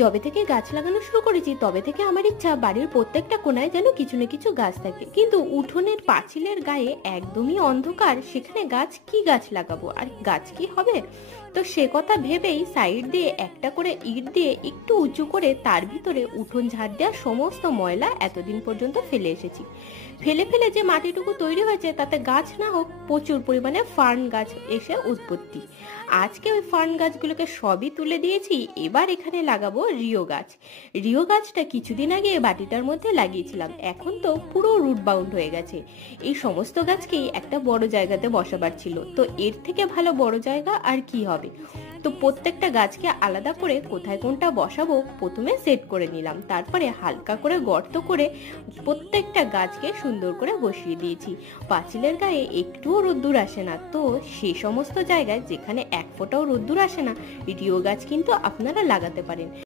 যবে থেকে গাছ লাগানো শুরু করেছি তবে থেকে আমার ইচ্ছা বাড়ির প্রত্যেকটা কোণায় যেন কিছু না কিছু গাছ থাকে, কিন্তু উঠোনের পাঁচিলের গায়ে একদমই অন্ধকার, সেখানে কি গাছ লাগাবো আর গাছ কি হবে? তো সে কথা ভেবেই সাইড দিয়ে একটা করে ইট দিয়ে একটু উঁচু করে তার ভিতরে উঠোন ঝাড় দেওয়া সমস্ত ময়লা এতদিন পর্যন্ত ফেলে এসেছি। ফেলে ফেলে যে মাটিটুকু তৈরি হয়েছে তাতে গাছ না হোক, প্রচুর পরিমাণে ফার্ন গাছ এসে উৎপত্তি। আজকে ওই ফার্ন গাছগুলোকে সবই তুলে দিয়েছি, এবার এখানে লাগাবো রিও গাছ। রিও গাছটা কিছুদিন আগে বাটিটার মধ্যে লাগিয়েছিলাম, এখন তো পুরো রুট বাউন্ড হয়ে গেছে। এই সমস্ত গাছকেই একটা বড় জায়গাতে বসাবার ছিল, তো এর থেকে ভালো বড় জায়গা আর কি হবে। তো প্রত্যেকটা গাছকে আলাদা করে কোথায় কোনটা বসাবো প্রথমে সেট করে নিলাম, তারপরে হালকা করে গর্ত করে প্রত্যেকটা গাছকে সুন্দর করে বসিয়ে দিয়েছি। পাঁচিলের গায়ে একটুও রোদ্দুর আসে না, তো সে সমস্ত জায়গায় যেখানে এক ফোঁটাও রোদ্দুর আসে না, রিও গাছ কিন্তু আপনারা লাগাতে পারেন।